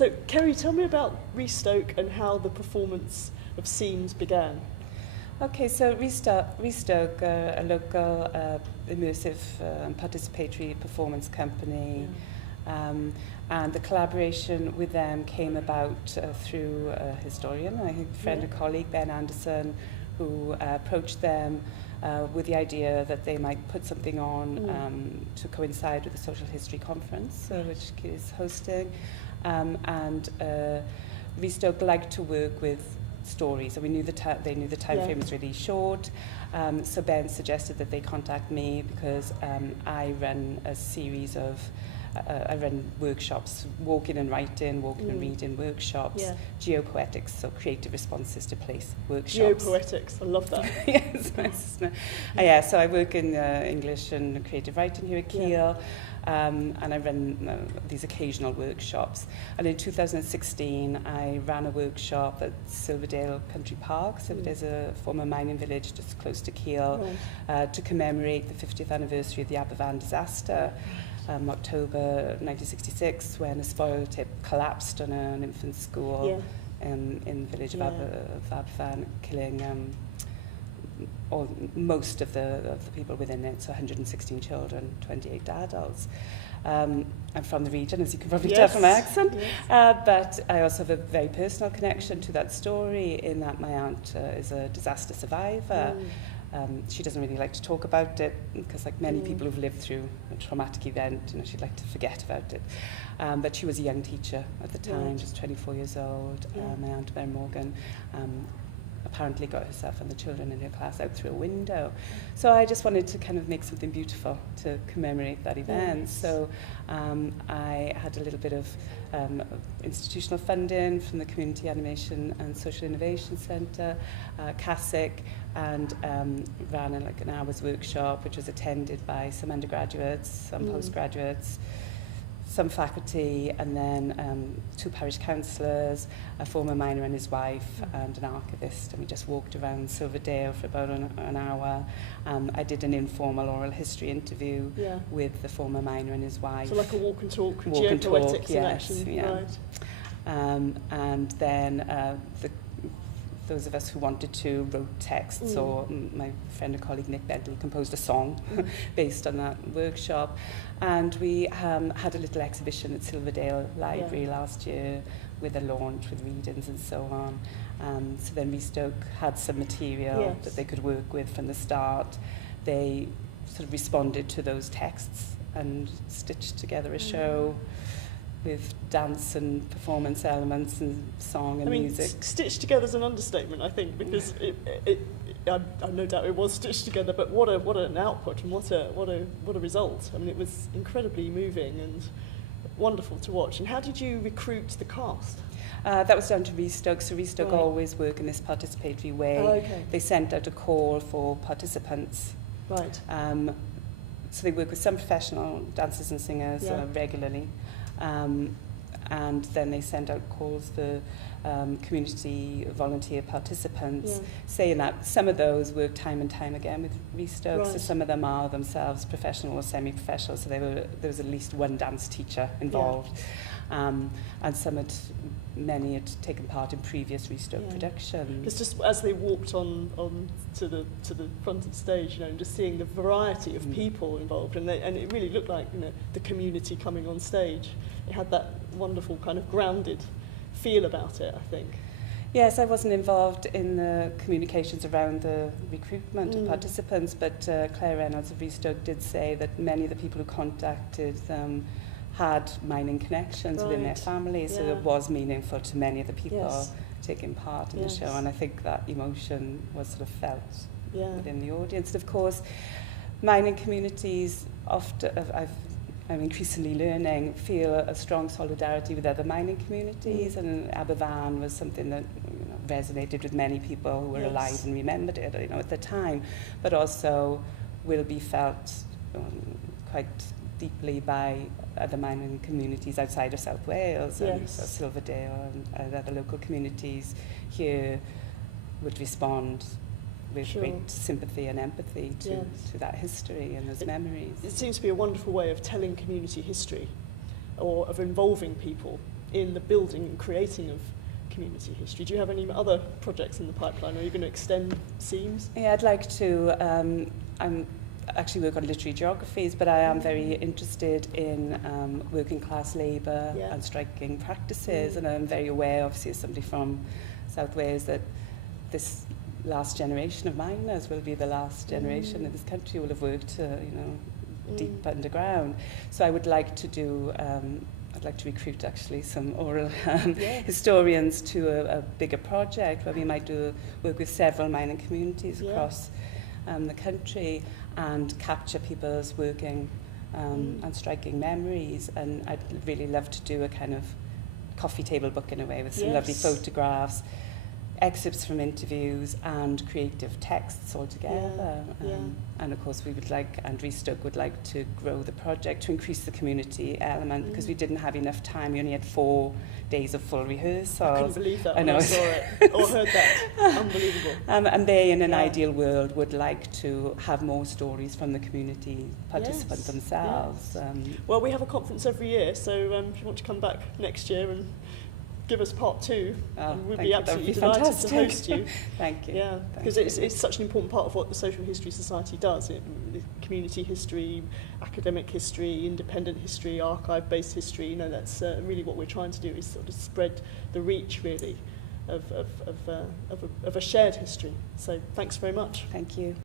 So, Ceri, tell me about RESTOKE and how the performance of Seams began. Okay, so RESTOKE, a local immersive and participatory performance company, and the collaboration with them came about through a historian, I think a friend and colleague, Ben Anderson, who approached them with the idea that they might put something on to coincide with the Social History Conference, which Keele is hosting. And RESTOKE liked to work with stories, and we knew they knew the time frame was really short. So Ben suggested that they contact me because I run a series of I run workshops, walking and writing, walking and reading workshops, geopoetics, so creative responses to place workshops. Geopoetics, I love that. Yes, nice. Yeah, so I work in English and creative writing here at Keele, and I run these occasional workshops. And in 2016, I ran a workshop at Silverdale Country Park. Silverdale's a former mining village just close to Keele, to commemorate the 50th anniversary of the Aberfan disaster. October 1966, when a spoil tip collapsed on an infant school in the village of Aberfan, killing most of the people within it, so 116 children, 28 adults. I'm from the region, as you can probably tell from my accent, but I also have a very personal connection to that story in that my aunt is a disaster survivor. She doesn't really like to talk about it because, like many people who've lived through a traumatic event, she'd like to forget about it. But she was a young teacher at the time, just 24 years old. My aunt Ceri Morgan apparently got herself and the children in her class out through a window. So I just wanted to kind of make something beautiful to commemorate that event. So I had a little bit of institutional funding from the Community Animation and Social Innovation Centre, CASIC, and ran like an hour's workshop, which was attended by some undergraduates, some postgraduates, some faculty, and then 2 parish councillors, a former miner and his wife, and an archivist, and we just walked around Silverdale for about an hour. I did an informal oral history interview with the former miner and his wife. So like a walk and talk, geopoetics in action, right? And then those of us who wanted to wrote texts, or my friend and colleague Nick Bentley composed a song based on that workshop. And we had a little exhibition at Silverdale Library last year with a launch with readings and so on. So then RESTOKE had some material that they could work with from the start. They sort of responded to those texts and stitched together a show with dance and performance elements and song and music. Stitched together is an understatement, I think, because I no doubt it was stitched together, but what an output and what a result. I mean, it was incredibly moving and wonderful to watch. And how did you recruit the cast? That was down to RESTOKE. So RESTOKE always work in this participatory way. They sent out a call for participants. Right. So they work with some professional dancers and singers regularly. And then they send out calls for community volunteer participants, saying that some of those work time and time again with RESTOKE, so some of them are themselves professional or semi-professional, so there was at least one dance teacher involved. And many had taken part in previous RESTOKE productions. It's just as they walked on to the front of the stage, and just seeing the variety of people involved, and it really looked like the community coming on stage. It had that wonderful kind of grounded feel about it, I think. Yes, I wasn't involved in the communications around the recruitment of participants, but Claire Reynolds of RESTOKE did say that many of the people who contacted them had mining connections within their families, so it was meaningful to many of the people taking part in the show, and I think that emotion was sort of felt within the audience. And of course, mining communities often, I'm increasingly learning, feel a strong solidarity with other mining communities, and Aberfan was something that resonated with many people who were alive and remembered it at the time, but also will be felt quite deeply by other mining communities outside of South Wales, and so Silverdale and other local communities here would respond with great sympathy and empathy to that history and those memories. It seems to be a wonderful way of telling community history, or of involving people in the building and creating of community history. Do you have any other projects in the pipeline? Are you going to extend SEAMS? Yeah, I'd like to. I'm actually work on literary geographies, but I am very interested in working class labour and striking practices, and I'm very aware, obviously, as somebody from South Wales, that this last generation of miners will be the last generation in this country who will have worked, deep underground. So I would like to do. I'd like to recruit actually some oral historians to a bigger project where we might work with several mining communities across the country and capture people's working and striking memories. And I'd really love to do a kind of coffee table book in a way with some lovely photographs, excerpts from interviews and creative texts all together. And of course we would like, and RESTOKE would like to grow the project to increase the community element because we didn't have enough time. We only had 4 days of full rehearsals. I couldn't believe that when I saw it or heard that. Unbelievable. And they, in an ideal world, would like to have more stories from the community participants themselves. Well, we have a conference every year, so if you want to come back next year and give us part 2, we'd be absolutely delighted to host you. Thank you. Yeah, because it's such an important part of what the Social History Society does. Community history, academic history, independent history, archive-based history. That's really what we're trying to do, is sort of spread the reach, really, of a shared history. So thanks very much. Thank you.